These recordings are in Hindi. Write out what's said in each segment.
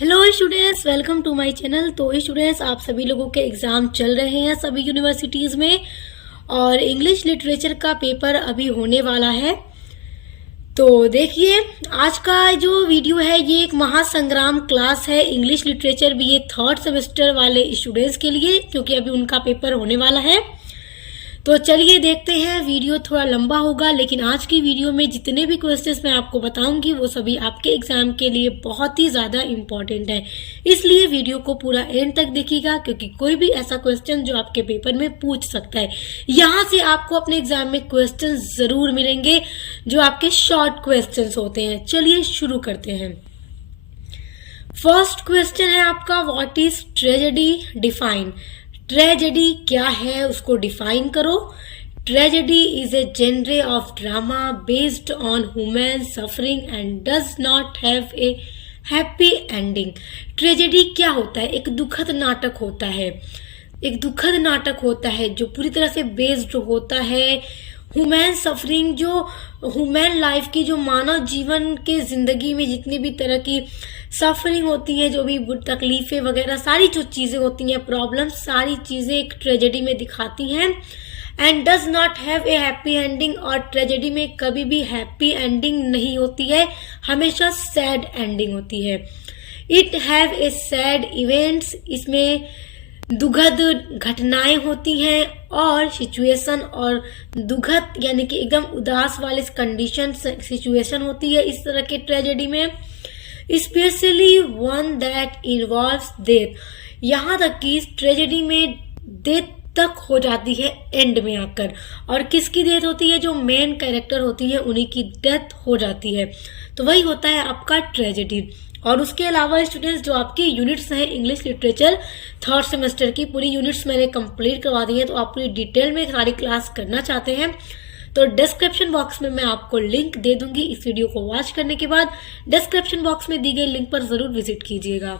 Hello students, welcome to my channel. तो स्टूडेंट्स, आप सभी लोगों के एग्ज़ाम चल रहे हैं सभी यूनिवर्सिटीज़ में और इंग्लिश लिटरेचर का पेपर अभी होने वाला है। तो देखिए, आज का जो वीडियो है ये एक महासंग्राम क्लास है English literature BA third semester वाले स्टूडेंट्स के लिए, क्योंकि अभी उनका पेपर होने वाला है। तो चलिए देखते हैं। वीडियो थोड़ा लंबा होगा, लेकिन आज की वीडियो में जितने भी क्वेश्चंस मैं आपको बताऊंगी वो सभी आपके एग्जाम के लिए बहुत ही ज़्यादा इम्पोर्टेंट है। इसलिए वीडियो को पूरा एंड तक देखिएगा, क्योंकि कोई भी ऐसा क्वेश्चन जो आपके पेपर में पूछ सकता है, यहाँ से आपको अपने एग्जाम में क्वेश्चन ज़रूर मिलेंगे जो आपके शॉर्ट क्वेश्चन होते हैं। चलिए शुरू करते हैं। फर्स्ट क्वेश्चन है आपका, what is tragedy define. Tragedy क्या है उसको डिफाइन करो। Tragedy is a genre of drama based on human suffering and does not have a happy ending. Tragedy क्या होता है? एक दुखद नाटक होता है। एक दुखद नाटक होता है जो पूरी तरह से बेस्ड होता है ह्यूमन सफरिंग, जो ह्यूमन लाइफ की, जो मानव जीवन के जिंदगी में जितनी भी तरह की सफरिंग होती है, जो भी तकलीफें वगैरह सारी जो चीज़ें होती हैं, प्रॉब्लम्स, सारी चीज़ें एक ट्रेजेडी में दिखाती हैं। And does not have a happy ending, और ट्रेजेडी में कभी भी हैप्पी एंडिंग नहीं होती है, हमेशा सैड एंडिंग होती है। It have a sad events, इसमें दुखद घटनाएं होती हैं और सिचुएशन, और दुखद यानी कि एकदम उदास वाले कंडीशन सिचुएशन होती है इस तरह के ट्रेजेडी में। Specially one that involves death, यहाँ तक कि इस ट्रेजेडी में डेथ तक हो जाती है एंड में आकर। और किसकी डेथ होती है? जो मेन कैरेक्टर होती है उन्हीं की डेथ हो जाती है। तो वही होता है आपका ट्रेजेडी। और उसके अलावा स्टूडेंट्स, जो आपकी यूनिट्स हैं इंग्लिश लिटरेचर थर्ड सेमेस्टर की, पूरी यूनिट्स मैंने कंप्लीट करवा दी है। तो आप पूरी डिटेल में सारी क्लास करना चाहते हैं तो डिस्क्रिप्शन बॉक्स में मैं आपको लिंक दे दूंगी। इस वीडियो को वॉच करने के बाद डिस्क्रिप्शन बॉक्स में दी गई लिंक पर जरूर विजिट कीजिएगा।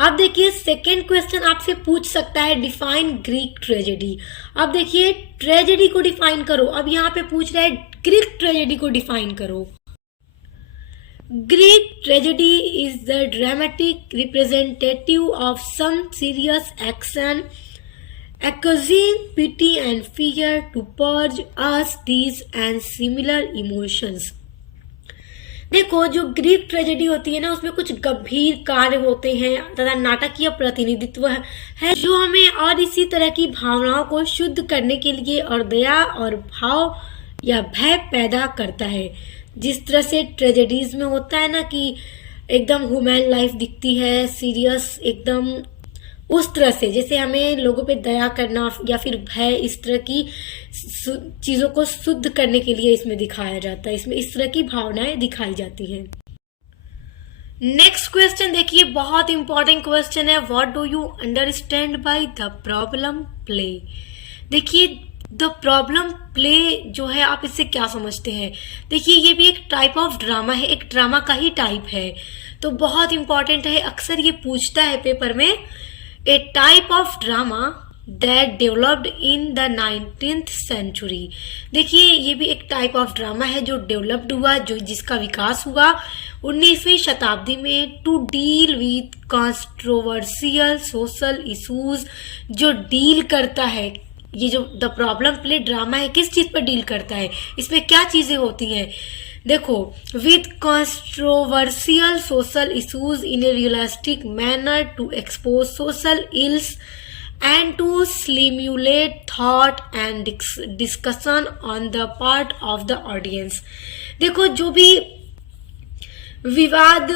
अब देखिए, सेकेंड क्वेश्चन आपसे पूछ सकता है, डिफाइन ग्रीक ट्रेजेडी। अब देखिए, ट्रेजेडी को डिफाइन करो। अब यहाँ पे पूछ रहा है ग्रीक ट्रेजेडी को डिफाइन करो। Greek tragedy is the dramatic representative of some serious action, causing pity and fear to purge us these and similar emotions. देखो, जो ग्रीक ट्रेजेडी होती है ना, उसमें कुछ गंभीर कार्य होते हैं तथा नाटकीय प्रतिनिधित्व है जो हमें और इसी तरह की भावनाओं को शुद्ध करने के लिए और दया और भाव या भय पैदा करता है। जिस तरह से ट्रेजेडीज में होता है ना कि एकदम ह्यूमन लाइफ दिखती है सीरियस एकदम, उस तरह से जैसे हमें लोगों पे दया करना या फिर भय, इस तरह की चीजों को शुद्ध करने के लिए इसमें दिखाया जाता है। इसमें इस तरह की भावनाएं दिखाई जाती हैं। नेक्स्ट क्वेश्चन देखिए, बहुत इंपॉर्टेंट क्वेश्चन है, what do you understand by the problem play. देखिए, द प्रॉब्लम प्ले जो है, आप इससे क्या समझते हैं? देखिए, ये भी एक टाइप ऑफ ड्रामा है, एक ड्रामा का ही टाइप है। तो बहुत इंपॉर्टेंट है, अक्सर ये पूछता है पेपर में। A type of drama that developed in the 19th century. देखिए, ये भी एक टाइप ऑफ ड्रामा है जो डेवलप्ड हुआ, जो जिसका विकास हुआ 19वीं शताब्दी में, to deal with controversial social issues, जो डील करता है। ये जो द प्रॉब्लम प्ले ड्रामा है, किस चीज पर डील करता है? इसमें क्या चीजें होती हैं? देखो, with controversial social issues in a realistic manner to expose social ills and to stimulate thought and discussion on the part of the audience. देखो, जो भी विवाद,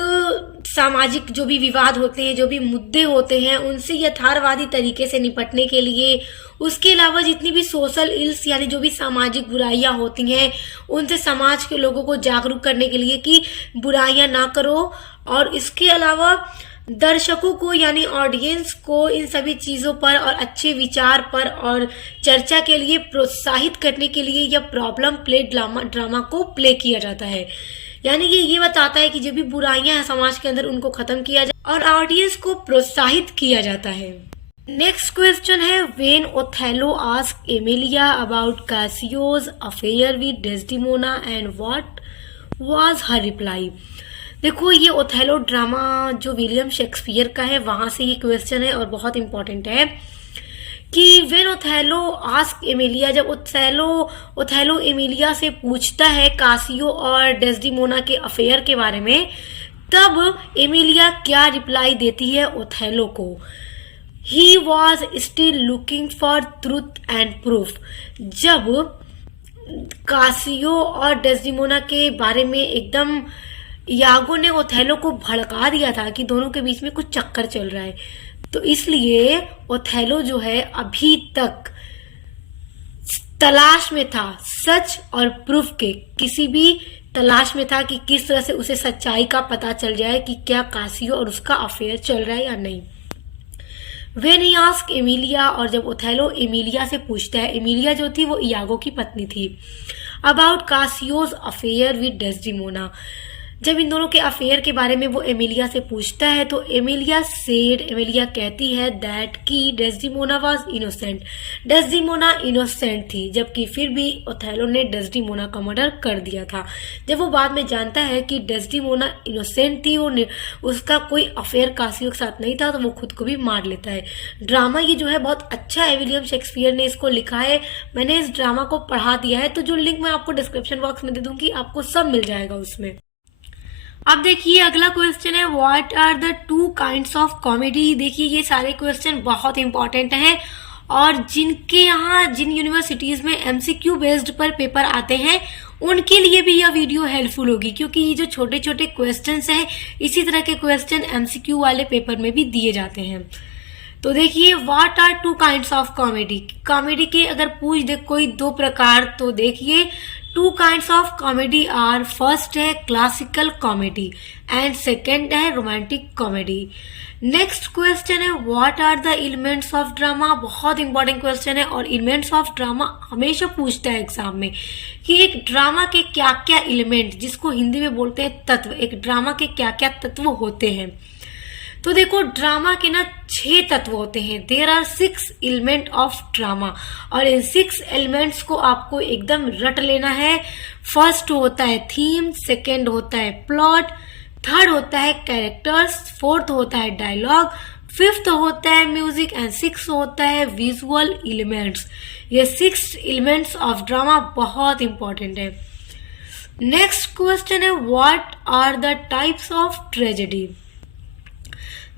सामाजिक जो भी विवाद होते हैं, जो भी मुद्दे होते हैं, उनसे यथार्थवादी तरीके से निपटने के लिए, उसके अलावा जितनी भी सोशल इल्स यानी जो भी सामाजिक बुराइयां होती हैं, उनसे समाज के लोगों को जागरूक करने के लिए कि बुराइयां ना करो, और इसके अलावा दर्शकों को यानी ऑडियंस को इन सभी चीज़ों पर और अच्छे विचार पर और चर्चा के लिए प्रोत्साहित करने के लिए यह प्रॉब्लम प्ले ड्रामा को प्ले किया जाता है। यानी कि ये बताता है कि जो भी बुराइयां हैं समाज के अंदर, उनको खत्म किया जाए और ऑडियंस को प्रोत्साहित किया जाता है। नेक्स्ट क्वेश्चन है, when Othello ask Emilia about Cassio's affair with Desdemona and what was her reply. देखो ये ओथेलो ड्रामा जो विलियम शेक्सपियर का है वहां से ये क्वेश्चन है और बहुत इंपॉर्टेंट है कि वेन ओथेलो आस्क एमिलिया, जब ओथेलो एमिलिया से पूछता है कासियो और डेस्डिमोना के अफेयर के बारे में, तब एमिलिया क्या रिप्लाई देती है ओथेलो को? He was still looking for truth and proof. जब कासियो और डेस्डिमोना के बारे में एकदम यागो ने ओथेलो को भड़का दिया था कि दोनों के बीच में कुछ चक्कर चल रहा है, तो इसलिए ओथेलो जो है अभी तक तलाश में था सच और प्रूफ के, किसी भी तलाश में था कि किस तरह से उसे सच्चाई का पता चल जाए कि क्या कासियो और उसका अफेयर चल रहा है या नहीं। वेन ही आस्क एमिलिया, और जब ओथेलो एमिलिया से पूछता है, एमिलिया जो थी वो इयागो की पत्नी थी, अबाउट कासियोज अफेयर विद डेस्डिमोना, जब इन दोनों के अफेयर के बारे में वो एमिलिया से पूछता है तो एमिलिया कहती है दैट कि Desdemona was innocent, Desdemona innocent थी, जबकि फिर भी ओथेलो ने डेस्डिमोना का मर्डर कर दिया था। जब वो बाद में जानता है कि डेस्डिमोना इनोसेंट थी, वो उसका कोई अफेयर कासियो के साथ नहीं था, तो वो खुद को भी मार लेता है। ड्रामा ये जो है बहुत अच्छा है, विलियम शेक्सपियर ने इसको लिखा है, मैंने इस ड्रामा को पढ़ा दिया है, तो जो लिंक मैं आपको डिस्क्रिप्शन बॉक्स में दे दूंगी, आपको सब मिल जाएगा उसमें। अब देखिए अगला क्वेश्चन है what are the two kinds of comedy. देखिए ये सारे क्वेश्चन बहुत इंपॉर्टेंट हैं और जिनके यहाँ जिन यूनिवर्सिटीज में एमसीक्यू बेस्ड पर पेपर आते हैं उनके लिए भी यह वीडियो हेल्पफुल होगी, क्योंकि ये जो छोटे छोटे क्वेश्चंस हैं इसी तरह के क्वेश्चन एमसीक्यू वाले पेपर में भी दिए जाते हैं। तो देखिए what are two kinds of comedy, comedy के अगर पूछ दे कोई दो प्रकार, तो देखिए two kinds of comedy are, first है क्लासिकल कॉमेडी एंड सेकेंड है रोमांटिक कॉमेडी। नेक्स्ट क्वेश्चन है what are the elements of drama, बहुत इंपॉर्टेंट क्वेश्चन है और एलिमेंट्स ऑफ ड्रामा हमेशा पूछता है एग्जाम में कि एक ड्रामा के क्या क्या एलिमेंट, जिसको हिंदी में बोलते हैं तत्व, एक ड्रामा के क्या क्या तत्व होते हैं। तो देखो ड्रामा के ना 6 तत्व होते हैं, there are 6 element of drama, और इन 6 एलिमेंट्स को आपको एकदम रट लेना है। फर्स्ट होता है थीम, सेकेंड होता है प्लॉट, थर्ड होता है कैरेक्टर्स, फोर्थ होता है डायलॉग, फिफ्थ होता है म्यूजिक एंड सिक्स होता है विजुअल एलिमेंट्स। ये 6 एलिमेंट्स ऑफ ड्रामा बहुत इंपॉर्टेंट है। नेक्स्ट क्वेश्चन है what are the types of tragedy.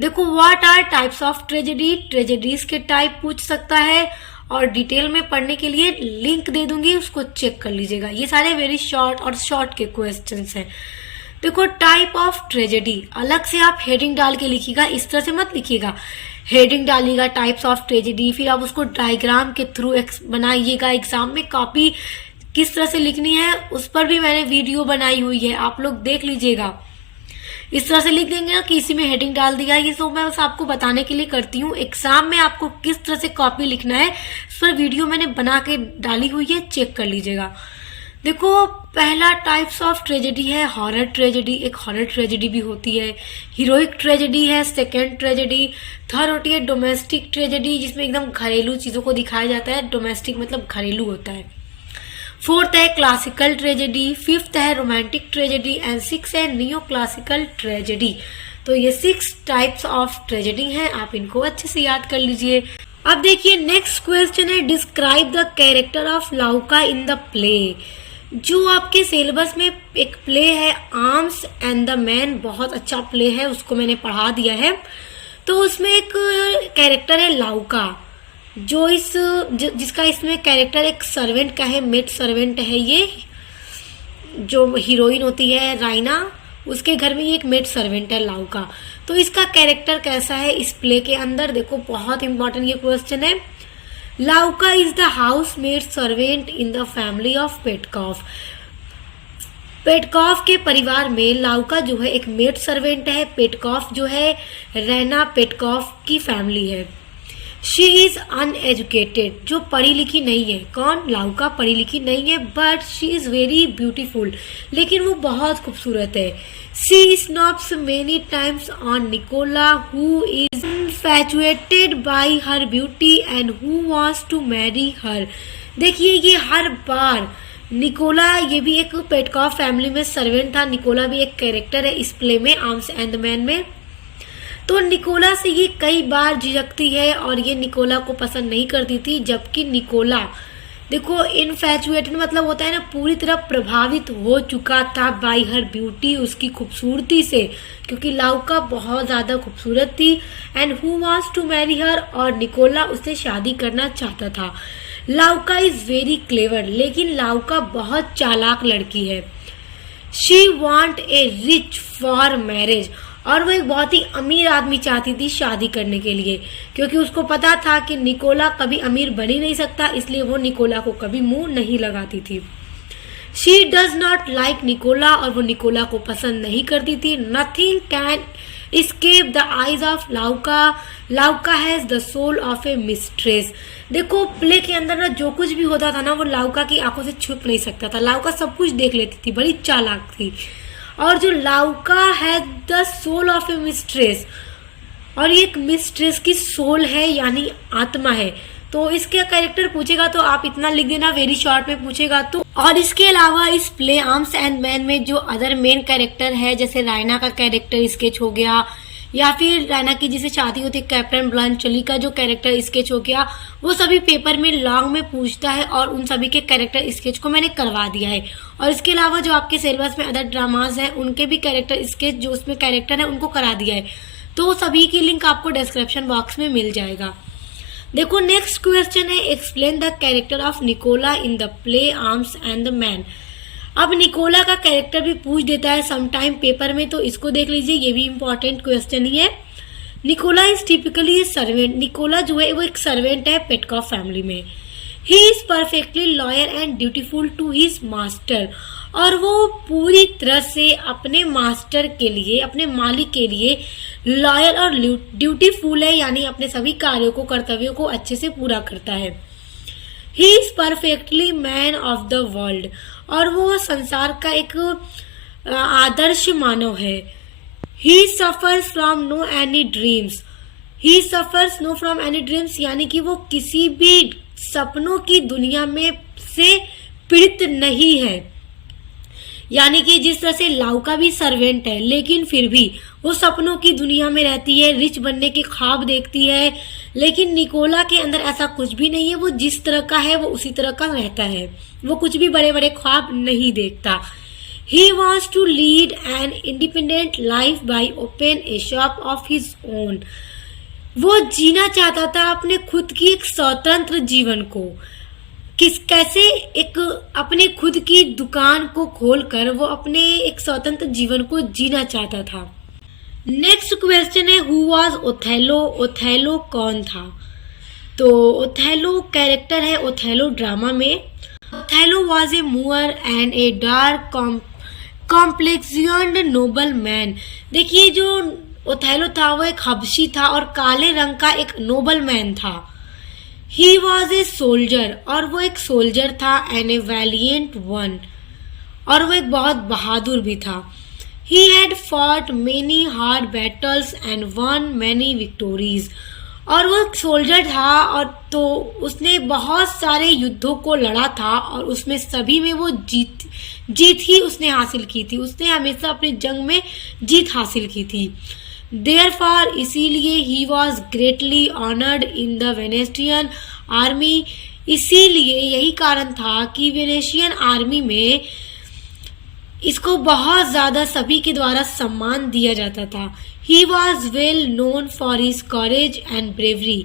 देखो what are types of tragedy, tragedies के टाइप पूछ सकता है और डिटेल में पढ़ने के लिए लिंक दे दूंगी, उसको चेक कर लीजिएगा। ये सारे वेरी शॉर्ट और शॉर्ट के क्वेश्चंस हैं। देखो टाइप ऑफ ट्रेजेडी, अलग से आप हेडिंग डाल के लिखिएगा, इस तरह से मत लिखिएगा, हेडिंग डालिएगा टाइप्स ऑफ ट्रेजेडी, फिर आप उसको डायग्राम के थ्रू बनाइएगा। एग्जाम में कॉपी किस तरह से लिखनी है उस पर भी मैंने वीडियो बनाई हुई है, आप लोग देख लीजिएगा। इस तरह से लिख देंगे ना कि इसी में हेडिंग डाल दिया, ये तो मैं बस आपको बताने के लिए करती हूँ। एग्जाम में आपको किस तरह से कॉपी लिखना है इस पर वीडियो मैंने बना के डाली हुई है, चेक कर लीजिएगा। देखो पहला टाइप्स ऑफ ट्रेजेडी है हॉरर ट्रेजेडी, एक हॉरर ट्रेजेडी भी होती है, हीरोइक ट्रेजेडी है सेकेंड ट्रेजेडी, थर्ड होती है डोमेस्टिक ट्रेजेडी जिसमें एकदम घरेलू चीजों को दिखाया जाता है, डोमेस्टिक मतलब घरेलू होता है, फोर्थ है क्लासिकल ट्रेजेडी, फिफ्थ है रोमांटिक ट्रेजेडी एंड सिक्स है नियो क्लासिकल ट्रेजेडी। तो ये 6 टाइप्स ऑफ ट्रेजेडी हैं, आप इनको अच्छे से याद कर लीजिए। अब देखिए नेक्स्ट क्वेश्चन है describe the character of Louka in the play. जो आपके सिलेबस में एक प्ले है आर्म्स एंड द मैन, बहुत अच्छा प्ले है, उसको मैंने पढ़ा दिया है। तो उसमें एक कैरेक्टर है लाउका, जो जिसका इसमें कैरेक्टर एक सर्वेंट का है, मेड सर्वेंट है। ये जो हीरोइन होती है राइना, उसके घर में ये एक मेड सर्वेंट है लाउका। तो इसका कैरेक्टर कैसा है इस प्ले के अंदर, देखो बहुत इंपॉर्टेंट ये क्वेश्चन है। Louka is the house maid servant in the family of Petkoff. Petkoff के परिवार में लाउका जो है एक मेड सर्वेंट है। पेटकॉफ जो है रैना पेटकॉफ की फैमिली है। शी इज अनएजुकेटेड, जो पढ़ी लिखी नहीं है। कौन? लाउका पढ़ी लिखी नहीं है, but she is very beautiful, लेकिन वो बहुत खूबसूरत है। She snaps many times on Nicola who is infatuated by her beauty and who wants to marry her. देखिए ये हर बार निकोला ये भी एक पेटकॉफ फैमिली में सर्वेंट था। निकोला भी एक कैरेक्टर है इस प्ले में, आर्म्स एंड द मैन में। तो निकोला से ये कई बार झिझकती है और ये निकोला को पसंद नहीं करती थी, जबकि निकोला देखो इनफैचुएटेड मतलब होता है ना, पूरी तरह प्रभावित हो चुका था बाय हर ब्यूटी, उसकी खूबसूरती से, क्योंकि लाउका बहुत ज़्यादा खूबसूरत थी। And who wants to marry her, और निकोला उससे शादी करना चाहता था। लाउका इज़ वेरी क्लेवर, लेकिन लाउका बहुत चालाक लड़की है। She want a rich for marriage, और वो एक बहुत ही अमीर आदमी चाहती थी शादी करने के लिए, क्योंकि उसको पता था कि निकोला कभी अमीर बन ही नहीं सकता, इसलिए वो निकोला को कभी मुंह नहीं लगाती थी। She does not like Nicola, और वो निकोला को पसंद नहीं करती थी। Nothing can escape the eyes of Lauka. Lauka has the soul of a mistress. देखो प्ले के अंदर ना जो कुछ भी होता था ना, वो लाउका की आंखों से छुप नहीं सकता था। लाउका सब कुछ देख लेती थी, बड़ी चालाक थी। और जो लाउका है the soul of a mistress, और ये एक मिस्ट्रेस की सोल है, यानी आत्मा है। तो इसके कैरेक्टर पूछेगा तो आप इतना लिख देना, वेरी शॉर्ट में पूछेगा तो। और इसके अलावा इस प्ले आर्म्स एंड मैन में जो अदर मेन कैरेक्टर है, जैसे रायना का कैरेक्टर स्केच हो गया, या फिर रायना की जिसे शादी होती है कैप्टन ब्लांचली का जो कैरेक्टर स्केच हो गया, वो सभी पेपर में लॉन्ग में पूछता है, और उन सभी के कैरेक्टर स्केच को मैंने करवा दिया है। और इसके अलावा जो आपके सिलेबस में अदर ड्रामाज हैं, उनके भी कैरेक्टर स्केच जो उसमें कैरेक्टर है उनको करा दिया है। तो सभी की लिंक आपको डिस्क्रिप्शन बॉक्स में मिल जाएगा। देखो नेक्स्ट क्वेश्चन है, explain the character of Nicola in the play Arms and the man. अब निकोला का कैरेक्टर भी पूछ देता है समटाइम पेपर में, तो इसको देख लीजिए, ये भी इम्पोर्टेंट क्वेश्चन ही है। Nicola is typically a servant. Nicola जो है वो एक सर्वेंट है पेटकॉफ फैमिली में। He is perfectly loyal and dutiful to his master, और वो पूरी तरह से अपने मास्टर के लिए, अपने मालिक के लिए लॉयल और ड्यूटीफुल है, यानी अपने सभी कार्यों को, कर्तव्यों को अच्छे से पूरा करता है। He is perfectly man of the world, और वो संसार का एक आदर्श मानव है। He suffers from no any dreams. He suffers no from any dreams, यानी कि वो किसी भी सपनों की दुनिया में से पीड़ित नहीं है। यानी कि जिस तरह से लाउका भी सर्वेंट है, लेकिन फिर भी वो सपनों की दुनिया में रहती है, रिच बनने के ख्वाब देखती है, लेकिन निकोला के अंदर ऐसा कुछ भी नहीं है। वो जिस तरह का है वो उसी तरह का रहता है, वो कुछ भी बड़े बड़े ख्वाब नहीं देखता। He wants to lead an independent life by open a shop of his own. वो जीना चाहता था अपने खुद की एक स्वतंत्र जीवन को, कैसे एक अपने खुद की दुकान को खोलकर वो अपने एक स्वतंत्र जीवन को जीना चाहता था। नेक्स्ट क्वेश्चन है, हु वाज ओथेलो। ओथेलो कौन था? तो ओथेलो कैरेक्टर है ओथेलो ड्रामा में। Othello was a Moor and a dark complexioned noble man. देखिए जो ओथेलो था वो एक हबशी था और काले रंग का एक नोबल मैन था। ही वॉज ए सोल्जर, और वो एक सोल्जर था, एंड ए वैलियंट वन, और वो एक बहुत बहादुर भी था। He had fought many hard battles and won many victories, और वो एक सोल्जर था, और तो उसने बहुत सारे युद्धों को लड़ा था, और उसमें सभी में वो जीत ही उसने हासिल की थी। उसने हमेशा अपनी जंग में जीत हासिल की थी। Therefore, इसीलिए he was greatly honored in the Venetian army। इसीलिए यही कारण था कि वेनेशियन आर्मी में इसको बहुत ज्यादा सभी के द्वारा सम्मान दिया जाता था। He was well known for his courage and bravery।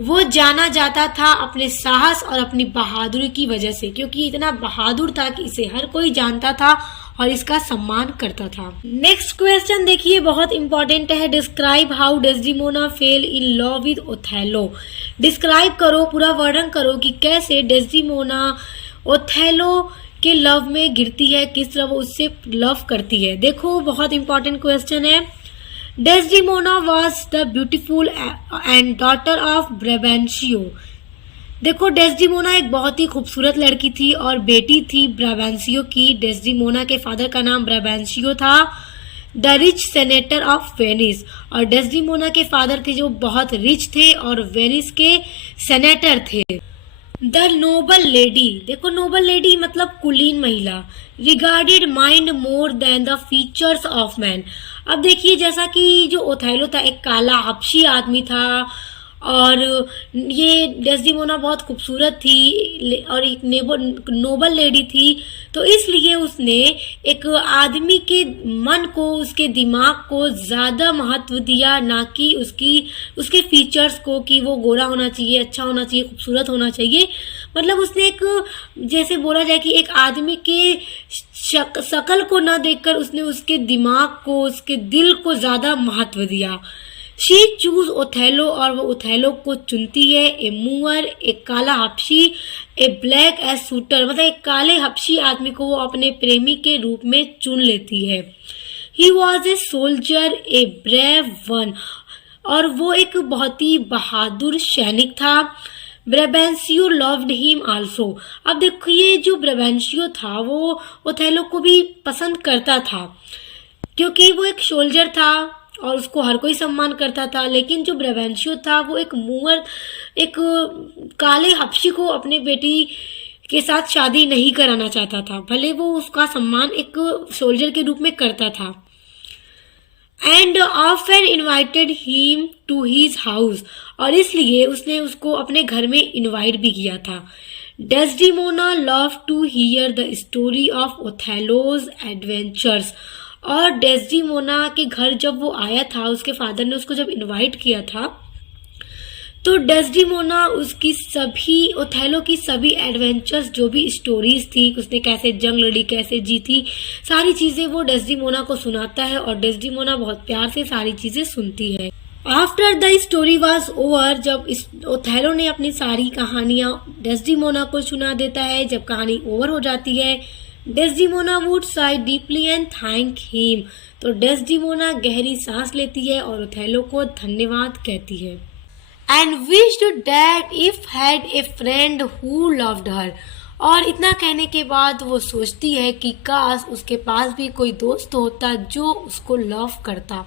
वो जाना जाता था अपने साहस और अपनी बहादुरी की वजह से, क्योंकि इतना बहादुर था कि इसे हर कोई जानता था और इसका सम्मान करता था। नेक्स्ट क्वेश्चन देखिए, बहुत इंपॉर्टेंट है। Describe how Desdemona fail in love with Othello. Describe करो, पूरा वर्णन करो कि कैसे डेस्डिमोना ओथेलो के लव में गिरती है, किस तरह वो उससे लव करती है। देखो बहुत इंपॉर्टेंट क्वेश्चन है। Desdemona was the beautiful and daughter of Brabantio. देखो डेस्डिमोना एक बहुत ही खूबसूरत लड़की थी और बेटी थी ब्राबेंशियो की। डेस्डिमोना के फादर का नाम ब्राबेंशियो था, the rich senator of Venice. और डेस्डिमोना के फादर थे जो बहुत रिच थे और वेनिस के सेनेटर थे। द नोबल लेडी, देखो नोबल लेडी मतलब कुलीन महिला, regarded mind more than the features of man. अब देखिए जैसा कि जो ओथेलो था एक काला हबशी आदमी था, और ये डेस्डिमोना बहुत खूबसूरत थी और एक नोबल लेडी थी, तो इसलिए उसने एक आदमी के मन को, उसके दिमाग को ज़्यादा महत्व दिया, ना कि उसके फीचर्स को, कि वो गोरा होना चाहिए, अच्छा होना चाहिए, खूबसूरत होना चाहिए। मतलब उसने एक, जैसे बोला जाए कि एक आदमी के शकल को ना देखकर उसने उसके दिमाग को, उसके दिल को ज़्यादा महत्व दिया। शी चूज ओथेलो, और वो ओथेलो को चुनती है। ए मूअर, एक काला हबशी, ए ब्लैक एज सूटर, मतलब एक काले हबशी आदमी को वो अपने प्रेमी के रूप में चुन लेती है। He was a soldier, a brave one, और वो एक बहुत ही बहादुर सैनिक था। ब्रेबेंसियो लव्ड हिम आल्सो। अब देखिए जो ब्रेबेंसियो था वो ओथेलो को भी पसंद करता था, क्योंकि वो एक सोल्जर था और उसको हर कोई सम्मान करता था। लेकिन जो ब्रेवेंशियो था वो एक मूअर, एक काले हबशी को अपने बेटी के साथ शादी नहीं कराना चाहता था, भले वो उसका सम्मान एक सोल्जर के रूप में करता था। And often invited him to his house, और इसलिए उसने उसको अपने घर में इनवाइट भी किया था। Desdemona love to hear the story of Othello's adventures, और डेस्डिमोना के घर जब वो आया था, उसके फादर ने उसको जब इनवाइट किया था, तो डेस्डिमोना उसकी सभी, ओथेलो की सभी एडवेंचर्स, जो भी स्टोरीज थी, उसने कैसे जंग लड़ी, कैसे जीती, सारी चीज़ें वो डेस्डिमोना को सुनाता है, और डेस्डिमोना बहुत प्यार से सारी चीज़ें सुनती है। After the story was over, जब ओथेलो ने अपनी सारी कहानियाँ डेस्डिमोना को सुना देता है, जब कहानी ओवर हो जाती है, Desdemona would Sai deeply and thank him, तो डेस्डिमोना गहरी सांस लेती है और ओथेलो को धन्यवाद कहती है। And wished that if had a friend who loved her, और इतना कहने के बाद वो सोचती है कि काश उसके पास भी कोई दोस्त होता जो उसको लव करता।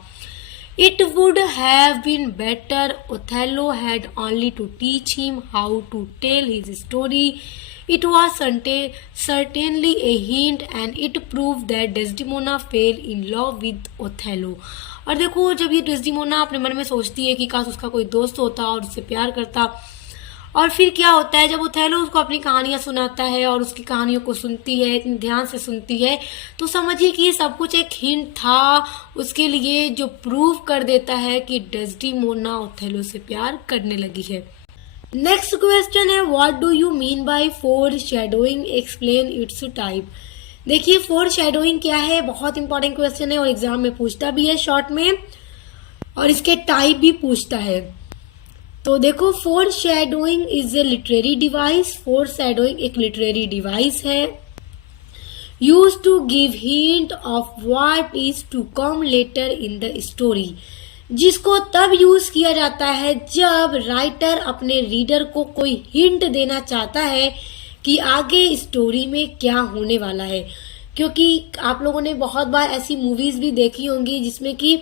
It would have been better. Othello had only to teach him how to tell his story. It was certainly a hint, and it proved that Desdemona fell in love with Othello. और देखो जब ये डेस्डिमोना अपने मन में सोचती है कि काश उसका कोई दोस्त होता और उससे प्यार करता, और फिर क्या होता है जब ओथेलो उसको अपनी कहानियाँ सुनाता है और उसकी कहानियों को सुनती है, इतनी ध्यान से सुनती है, तो समझिए कि ये सब कुछ एक हिंट था उसके लिए, जो प्रूव कर देता है कि डेस्डिमोना ओथेलो से प्यार करने लगी है। नेक्स्ट क्वेश्चन है, what do you mean by four shadowing, explain it's type. देखिए फोर शेडोइंग क्या है, बहुत इंपॉर्टेंट क्वेश्चन है और एग्जाम में पूछता भी है शॉर्ट में, और इसके टाइप भी पूछता है। तो देखो foreshadowing is a literary device, foreshadowing एक लिटरेरी डिवाइस है, use to give hint of what is to come later in the story, जिसको तब यूज किया जाता है जब राइटर अपने रीडर को कोई हिंट देना चाहता है कि आगे स्टोरी में क्या होने वाला है। क्योंकि आप लोगों ने बहुत बार ऐसी मूवीज भी देखी होंगी जिसमें कि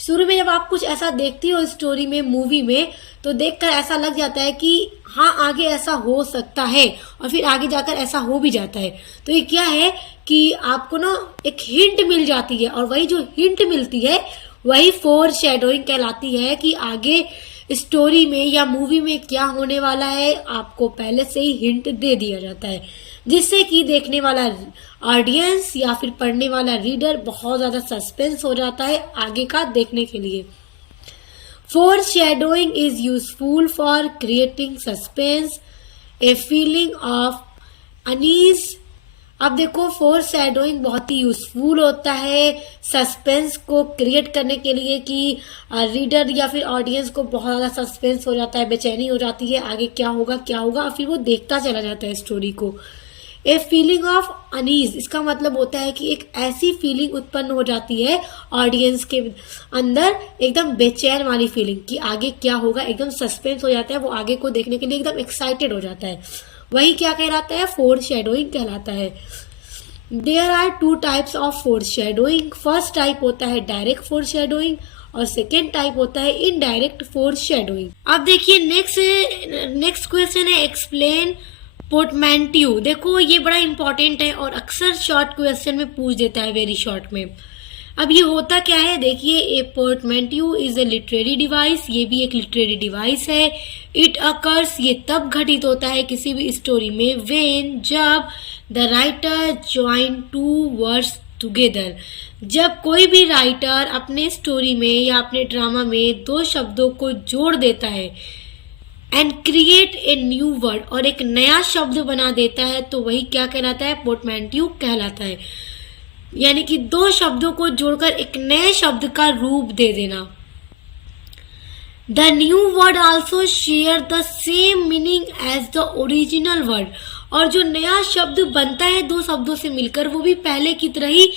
शुरू में जब आप कुछ ऐसा देखती हो स्टोरी में, मूवी में, तो देखकर ऐसा लग जाता है कि हाँ आगे ऐसा हो सकता है, और फिर आगे जाकर ऐसा हो भी जाता है। तो ये क्या है कि आपको ना एक हिंट मिल जाती है, और वही जो हिंट मिलती है वही फोर शेडोइंग कहलाती है, कि आगे स्टोरी में या मूवी में क्या होने वाला है आपको पहले से ही हिंट दे दिया जाता है, जिससे कि देखने वाला ऑडियंस या फिर पढ़ने वाला रीडर बहुत ज्यादा सस्पेंस हो जाता है आगे का देखने के लिए। Four shadowing is useful for creating suspense, a feeling of unease. अब देखो फोर शेडोइंग बहुत ही यूजफुल होता है सस्पेंस को क्रिएट करने के लिए, कि रीडर या फिर ऑडियंस को बहुत ज़्यादा सस्पेंस हो जाता है, बेचैनी हो जाती है आगे क्या होगा क्या होगा, और फिर वो देखता चला जाता है स्टोरी को। ए फीलिंग ऑफ अनईज, इसका मतलब होता है कि एक ऐसी फीलिंग उत्पन्न हो जाती है ऑडियंस के अंदर, एकदम बेचैन वाली फीलिंग कि आगे क्या होगा, एकदम सस्पेंस हो जाता है, वो आगे को देखने के लिए एकदम एक्साइटेड हो जाता है। वही क्या कहलाता है, फोर शेडोइंग कहलाता है। There are two types of foreshadowing. First type होता है डायरेक्ट फोर शेडोइंग, और सेकेंड टाइप होता है इनडायरेक्ट फोरशैडोइंग। अब देखिए नेक्स्ट क्वेश्चन है एक्सप्लेन पोर्टमैंट्यू। देखो ये बड़ा इंपॉर्टेंट है और अक्सर शॉर्ट क्वेश्चन में पूछ देता है, वेरी शॉर्ट में। अब ये होता क्या है, देखिए ए पोर्टमैंट्यू इज ए लिटरेरी डिवाइस, ये भी एक लिटरेरी डिवाइस है। इट अकर्स, ये तब घटित होता है किसी भी स्टोरी में, व्हेन, जब the writer join two words together, जब कोई भी राइटर अपने स्टोरी में या अपने ड्रामा में दो शब्दों को जोड़ देता है, and create a new word, और एक नया शब्द बना देता है, तो वही क्या कहलाता है, पोर्टमैंट्यू कहलाता है। यानी कि दो शब्दों को जोड़कर एक नए शब्द का रूप दे देना। The new word also share the same meaning as the original word, और जो नया शब्द बनता है दो शब्दों से मिलकर, वो भी पहले की तरह ही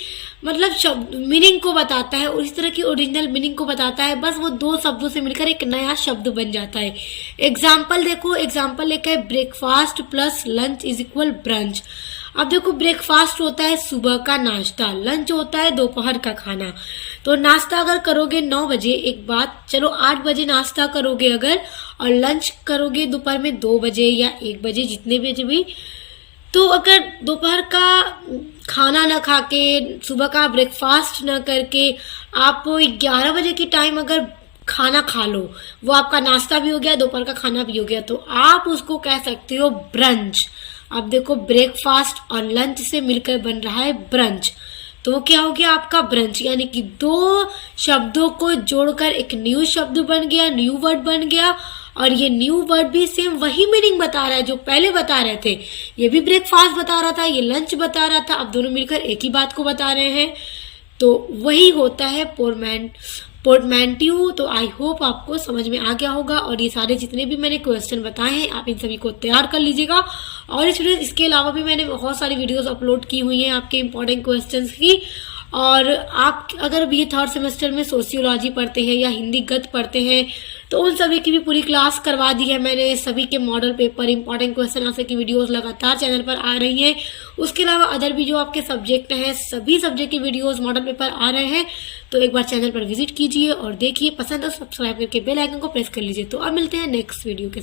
मतलब शब्द मीनिंग को बताता है और इस तरह की ओरिजिनल मीनिंग को बताता है, बस वो दो शब्दों से मिलकर एक नया शब्द बन जाता है। एग्जाम्पल देखो, एग्जाम्पल लिखा है breakfast plus lunch is equal brunch. अब देखो ब्रेकफास्ट होता है सुबह का नाश्ता, लंच होता है दोपहर का खाना। तो नाश्ता अगर करोगे 9 बजे, एक बात, चलो 8 बजे नाश्ता करोगे अगर, और लंच करोगे दोपहर में 2 बजे या 1 बजे, जितने बजे भी, तो अगर दोपहर का खाना ना खा के, सुबह का ब्रेकफास्ट ना करके आप 11 बजे की टाइम अगर खाना खा लो, वो आपका नाश्ता भी हो गया, दोपहर का खाना भी हो गया, तो आप उसको कह सकते हो ब्रंच। अब देखो ब्रेकफास्ट और लंच से मिलकर बन रहा है ब्रंच, तो क्या हो गया आपका ब्रंच, यानी कि दो शब्दों को जोड़कर एक न्यू शब्द बन गया, न्यू वर्ड बन गया। और ये न्यू वर्ड भी सेम वही मीनिंग बता रहा है जो पहले बता रहे थे। ये भी ब्रेकफास्ट बता रहा था, ये लंच बता रहा था, अब दोनों मिलकर एक ही बात को बता रहे हैं, तो वही होता है पोर्टमैंट्यू। तो आई होप आपको समझ में आ गया होगा, और ये सारे जितने भी मैंने क्वेश्चन बताए हैं आप इन सभी को तैयार कर लीजिएगा। और स्टूडेंट्स इसके अलावा भी मैंने बहुत सारी वीडियोस अपलोड की हुई हैं आपके इंपॉर्टेंट क्वेश्चंस की। और आप अगर भी 3rd सेमेस्टर में सोशियोलॉजी पढ़ते हैं या हिंदी गद्य पढ़ते हैं, तो उन सभी की भी पूरी क्लास करवा दी है मैंने। सभी के model paper, important question answer की वीडियोस लगातार चैनल पर आ रही हैं। उसके अलावा अदर भी जो आपके सब्जेक्ट हैं, सभी सब्जेक्ट की वीडियोस, मॉडल पेपर आ रहे हैं, तो एक बार चैनल पर विजिट कीजिए और देखिए। पसंद हो सब्सक्राइब करके बेल आइकन को प्रेस कर लीजिए। तो अब मिलते हैं नेक्स्ट वीडियो के